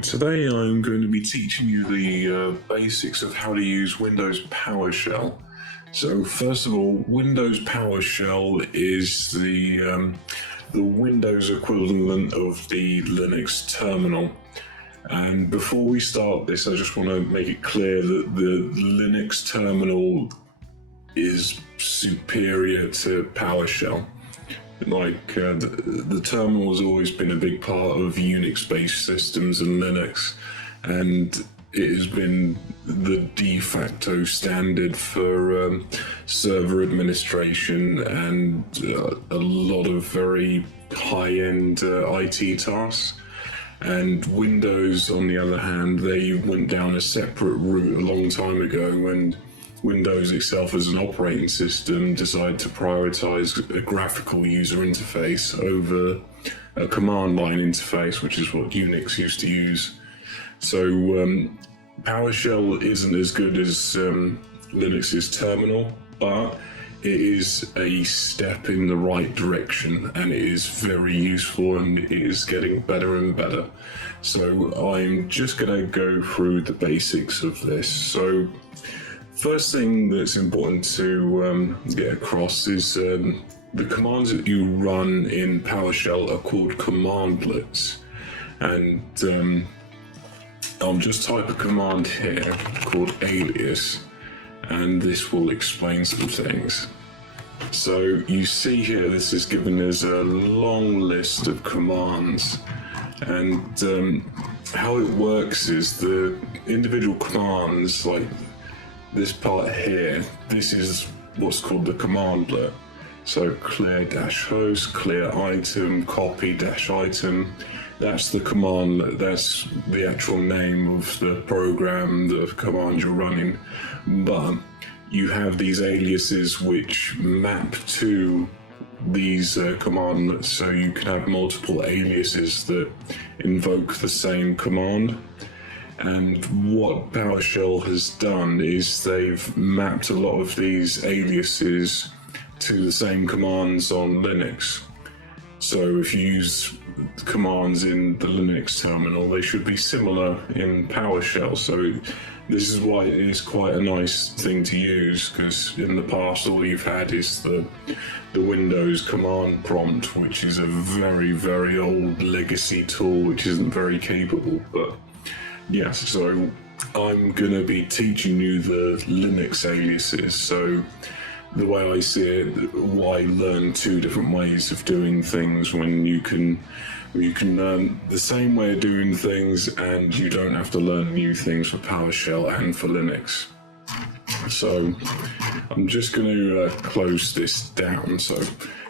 Right, today I'm going to be teaching you the basics of how to use Windows PowerShell. So first of all, Windows PowerShell is the Windows equivalent of the Linux terminal. And before we start this, I just want to make it clear that the Linux terminal is superior to PowerShell. The terminal has always been a big part of Unix-based systems and Linux, and it has been the de facto standard for server administration and a lot of very high-end IT tasks. And Windows, on the other hand, they went down a separate route a long time ago when Windows itself as an operating system decided to prioritize a graphical user interface over a command line interface, which is what Unix used to use. So PowerShell isn't as good as Linux's terminal, but it is a step in the right direction, and it is very useful, and it is getting better and better. So I'm just going to go through the basics of this. So first thing that's important to get across is the commands that you run in PowerShell are called cmdlets, and I'll just type a command here called alias, and this will explain some things. So you see here, this is given as a long list of commands, and how it works is the individual commands, like this part here, this is what's called the cmdlet. So clear-host, clear item, copy-item. That's the commandlet, that's the actual name of the program, the command you're running. But you have these aliases which map to these commandlets, so you can have multiple aliases that invoke the same command. And what PowerShell has done is they've mapped a lot of these aliases to the same commands on Linux. So if you use commands in the Linux terminal, they should be similar in PowerShell. So this is why it is quite a nice thing to use, because in the past all you've had is the Windows command prompt, which is a very, very old legacy tool which isn't very capable. But yes, so I'm going to be teaching you the Linux aliases. So the way I see it, why learn two different ways of doing things when you can learn the same way of doing things and you don't have to learn new things for PowerShell and for Linux. So I'm just going to close this down. So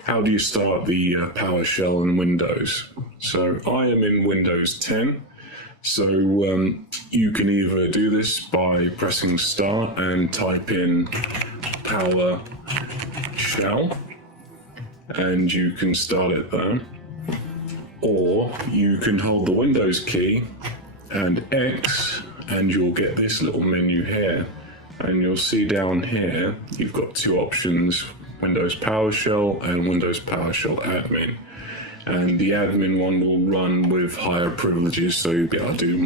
how do you start the PowerShell in Windows? So I am in Windows 10. So you can either do this by pressing start and type in PowerShell, and you can start it there, or you can hold the Windows key and X, and you'll get this little menu here, and you'll see down here you've got two options: Windows PowerShell and Windows PowerShell Admin. And the admin one will run with higher privileges, so you'll be able to do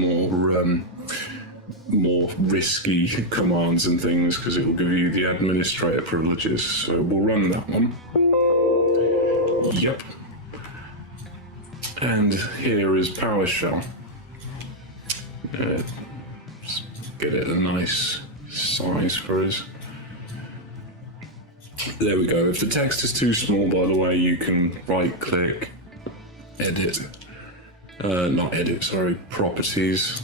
more risky commands and things, because it will give you the administrator privileges. So we'll run that one. Yep. And here is PowerShell. Let's get it a nice size for us. There we go. If the text is too small, by the way, you can right-click, properties,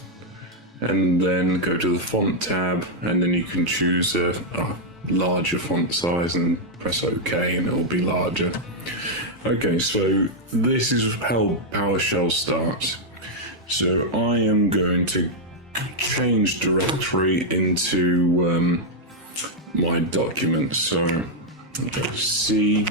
and then go to the font tab, and then you can choose a larger font size and press OK, and it will be larger. Okay, so this is how PowerShell starts. So I am going to change directory into my documents. So go C.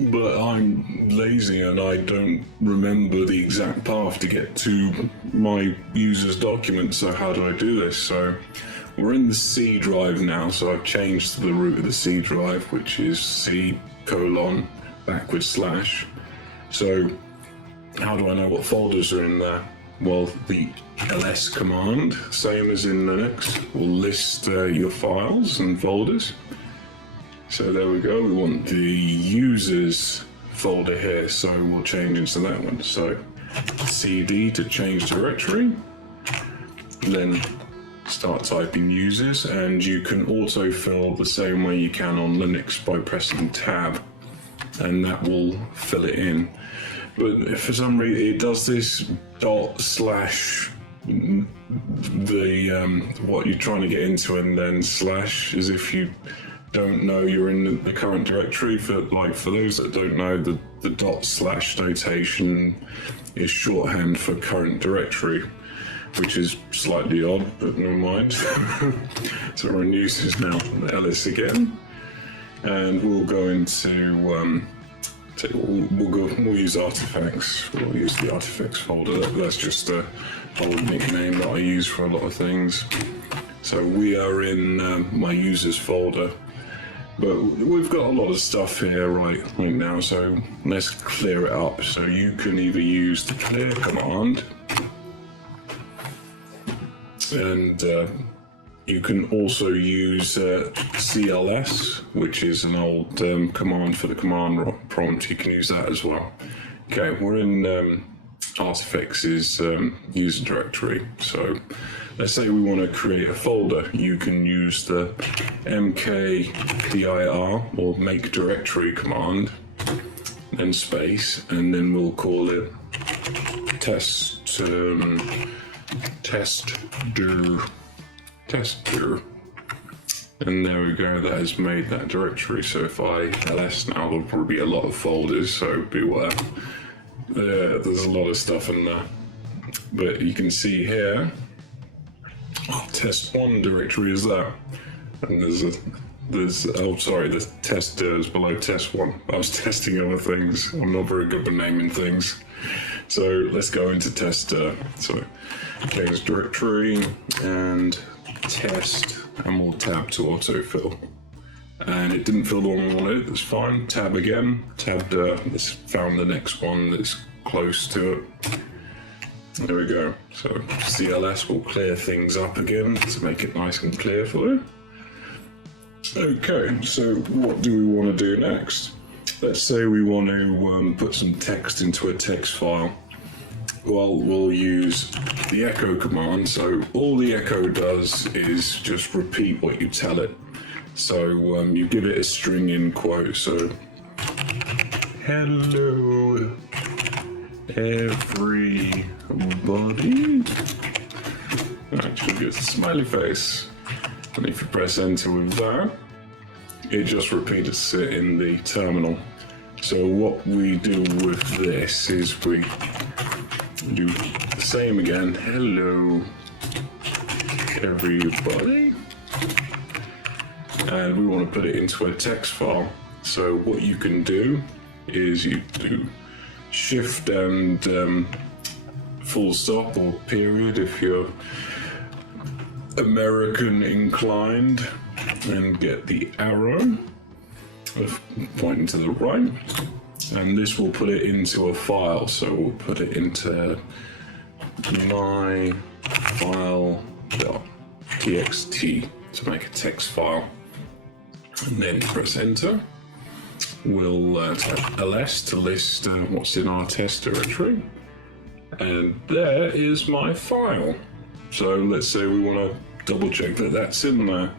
But I'm lazy and I don't remember the exact path to get to my user's document, so how do I do this? So we're in the C drive now, so I've changed the root of the C drive, which is C:// So how do I know what folders are in there? Well, the ls command, same as in Linux, will list your files and folders. So there we go, we want the users folder here, so we'll change into that one. So cd to change directory, then start typing users, and you can autofill the same way you can on Linux by pressing tab, and that will fill it in. But for some reason it does this /, what you're trying to get into, and then slash, as if you don't know you're in the current directory. For those that don't know, the // notation is shorthand for current directory, which is slightly odd, but never mind. So we're in users now, ls again, and we'll go into we'll use artifacts. We'll use the artifacts folder. That's just a old nickname that I use for a lot of things. So we are in my users folder, but we've got a lot of stuff here right now. So let's clear it up. So you can either use the clear command, and you can also use cls, which is an old command for the command prompt. You can use that as well. Okay, we're in artifacts' user directory. So let's say we want to create a folder. You can use the mkdir or make directory command, then space, and then we'll call it tester, and there we go, that has made that directory. So if I ls now, there'll probably be a lot of folders, so beware. There's a lot of stuff in there, but you can see here, test1 directory is there, and the tester is below test1. I was testing other things. I'm not very good with naming things. So let's go into tester. So there's directory and test, and we'll tab to autofill. And it didn't fill the one we wanted, that's fine. Tab again, tabbed, let's found the next one that's close to it. There we go. So CLS will clear things up again to make it nice and clear for you. Okay, so what do we want to do next? Let's say we want to put some text into a text file. Well, we'll use the echo command. So all the echo does is just repeat what you tell it. So you give it a string in quote. So hello everybody. Actually gives a smiley face. And if you press enter with that, it just repeats it in the terminal. So what we do with this is we do the same again. Hello everybody. And we want to put it into a text file. So what you can do is you do shift and full stop or period if you're American inclined, and get the arrow pointing to the right, and this will put it into a file. So we'll put it into my file.txt to make a text file, and then press enter. We'll type ls to list what's in our test directory, and there is my file. So let's say we want to double check that that's in there.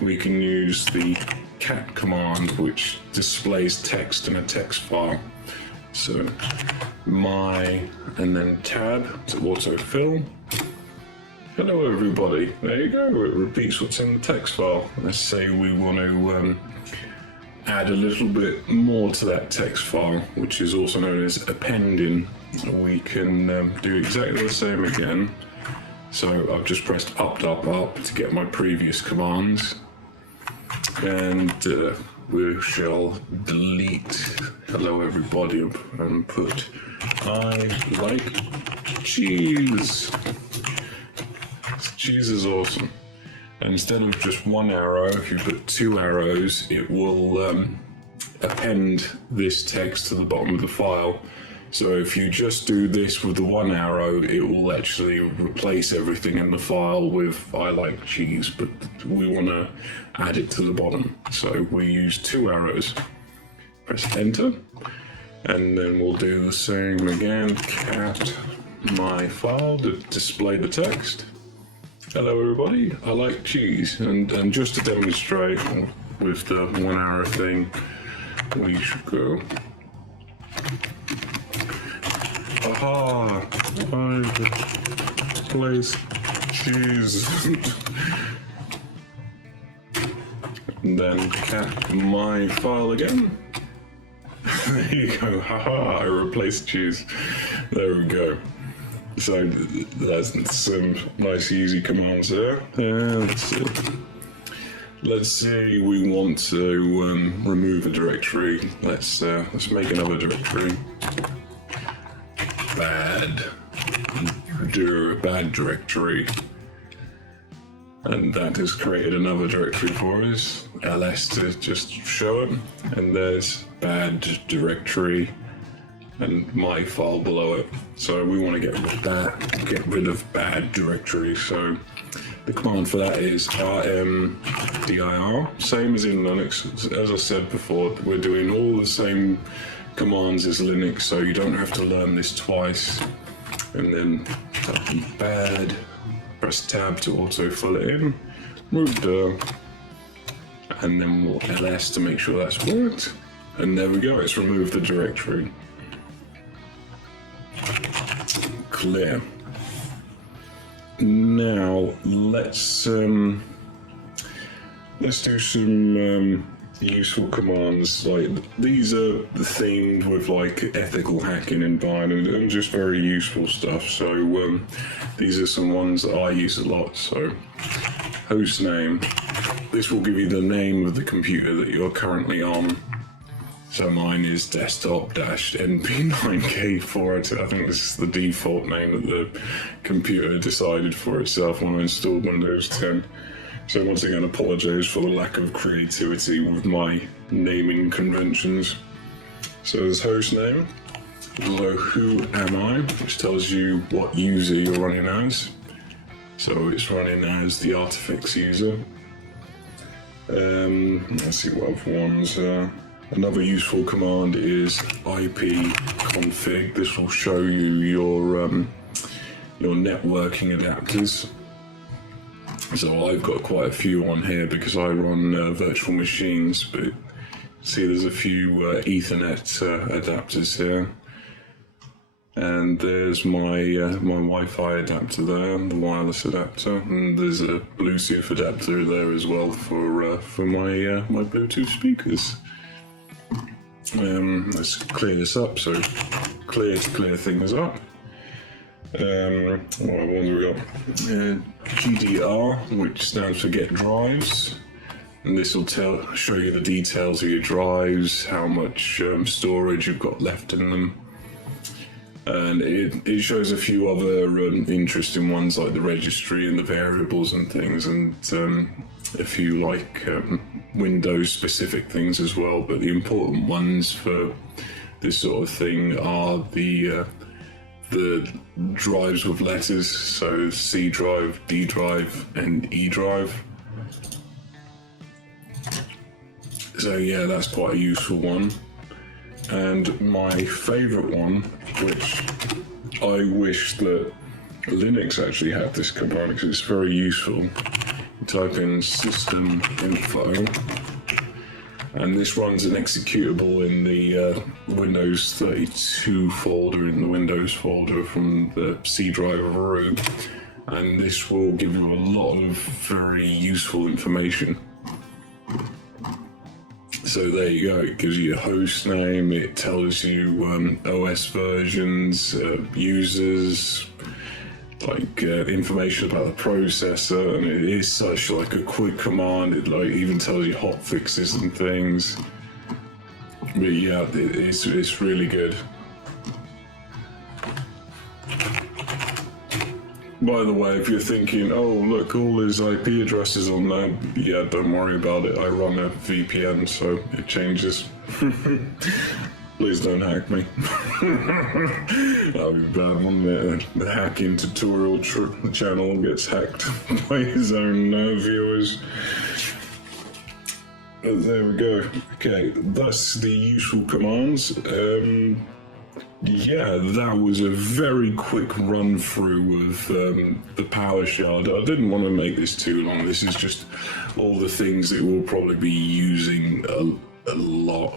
We can use the cat command, which displays text in a text file. So my, and then tab to autofill. Hello everybody. There you go. It repeats what's in the text file. Let's say we want to add a little bit more to that text file, which is also known as appending. We can do exactly the same again. So I've just pressed up to get my previous commands, and we shall delete hello everybody and put I like cheese. Cheese is awesome. And instead of just one arrow, if you put two arrows, it will append this text to the bottom of the file. So if you just do this with the one arrow, it will actually replace everything in the file with I like cheese, but we want to add it to the bottom. So we use 2 arrows. Press enter, and then we'll do the same again. Cat my file to display the text. Hello everybody, I like cheese. And just to demonstrate with the 1 arrow thing, we should go. Aha! I place cheese. And then cat my file again. There you go. Haha! I replaced cheese. There we go. So that's some nice easy commands there. Let's say we want to remove a directory. Let's make another directory. Bad directory, and that has created another directory for us. ls to just show it, and there's bad directory and my file below it. So we want to get rid of bad directory. So the command for that is rmdir, same as in Linux. As I said before, we're doing all the same commands as Linux, so you don't have to learn this twice. And then type bad, press tab to auto fill it in, move the, and then we'll ls to make sure that's worked. And there we go, it's removed the directory. Clear. Now let's do some useful commands. Like these are themed with like ethical hacking environment and just very useful stuff. So these are some ones that I use a lot. So hostname, this will give you the name of the computer that you're currently on. So mine is desktop-np9k4. I think this is the default name that the computer decided for itself when I installed Windows 10. So once again, apologize for the lack of creativity with my naming conventions. So there's hostname, so who am I, which tells you what user you're running as. So it's running as the Artifix user. Let's see what other ones. Another useful command is ipconfig. This will show you your networking adapters. So I've got quite a few on here because I run virtual machines, but see there's a few Ethernet adapters here. And there's my Wi-Fi adapter there, the wireless adapter, and there's a Bluetooth adapter there as well for my Bluetooth speakers. Let's clear this up. So clear to clear things up. What ones we got? GDR, which stands for get drives, and this will show you the details of your drives, how much storage you've got left in them, and it shows a few other interesting ones like the registry and the variables and things, and a few like Windows specific things as well. But the important ones for this sort of thing are the drives with letters, so C drive, D drive, and E drive. So yeah, that's quite a useful one. And my favorite one, which I wish that Linux actually had this command because it's very useful. You type in system info, and this runs an executable in the Windows 32 folder, in the Windows folder from the C drive root, and this will give you a lot of very useful information. So there you go, it gives you your host name, it tells you OS versions, users, like information about the processor, and it is such like a quick command. It like even tells you hot fixes and things. But yeah, it's really good. By the way, if you're thinking, oh look, all these IP addresses on there, yeah, don't worry about it. I run a VPN, so it changes. Please don't hack me. That'll be bad one. The hacking tutorial channel gets hacked by his own viewers. There we go. Okay, that's the useful commands. Yeah, that was a very quick run through of the PowerShell. I didn't want to make this too long. This is just all the things that we'll probably be using a lot.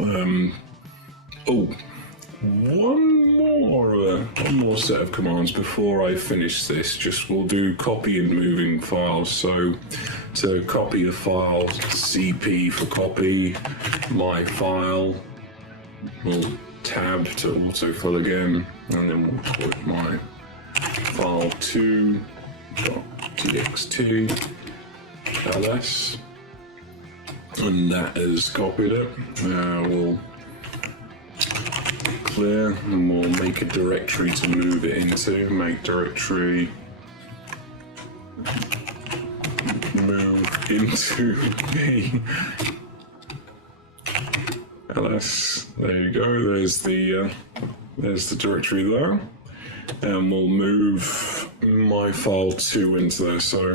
One more set of commands before I finish this. Just we'll do copy and moving files. So to copy a file, CP for copy, my file. We'll tab to autofill again, and then we'll put my file 2.txt ls, and that has copied it. We'll clear, and we'll make a directory to move it into. Make directory move into the ls. There you go. There's the directory there, and we'll move my file 2 into there. So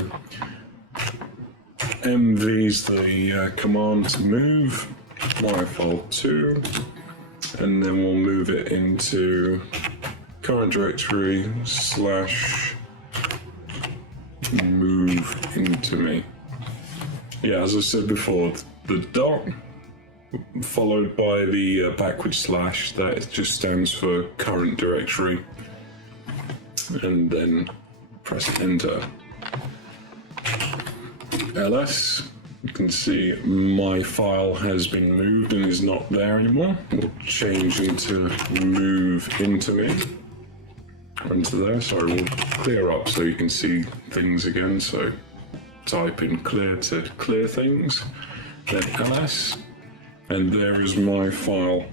mv's the command to move my file 2, and then we'll move it into current directory / move into me. Yeah, as I said before, the dot followed by the backward slash, that just stands for current directory, and then press enter. ls, you can see my file has been moved and is not there anymore. We'll change into move into me, or into there. Sorry, we'll clear up so you can see things again. So type in clear to clear things, then ls. And there is my file.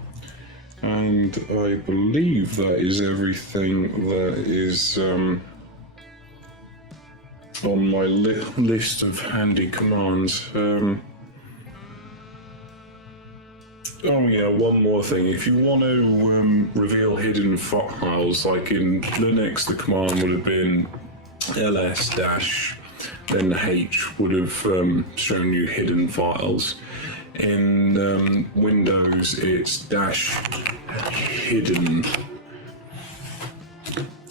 And I believe that is everything that is on my list of handy commands. Oh yeah, one more thing. If you want to reveal hidden files, like in Linux, the command would have been ls dash, then the h would have shown you hidden files. In Windows, it's dash hidden,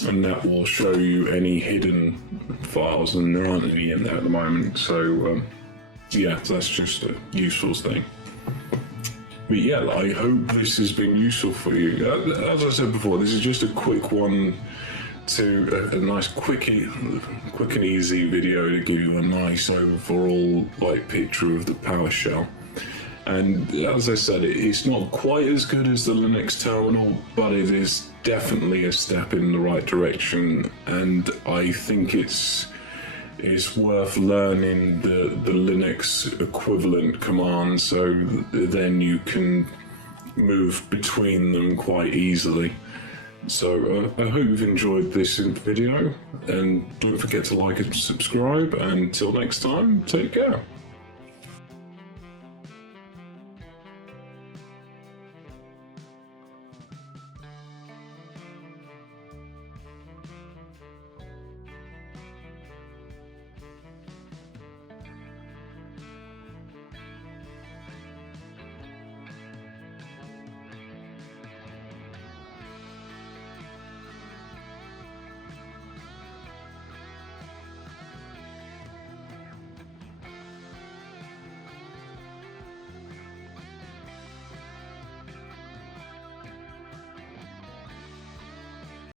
and that will show you any hidden files, and there aren't any in there at the moment. So yeah, that's just a useful thing. But yeah, I hope this has been useful for you. As I said before, this is just a quick one to a nice quick and easy video to give you a nice overall picture of the PowerShell. And as I said, it's not quite as good as the Linux terminal, but it is definitely a step in the right direction. And I think it's worth learning the Linux equivalent command, so then you can move between them quite easily. So I hope you've enjoyed this video, and don't forget to like and subscribe. And until next time, take care.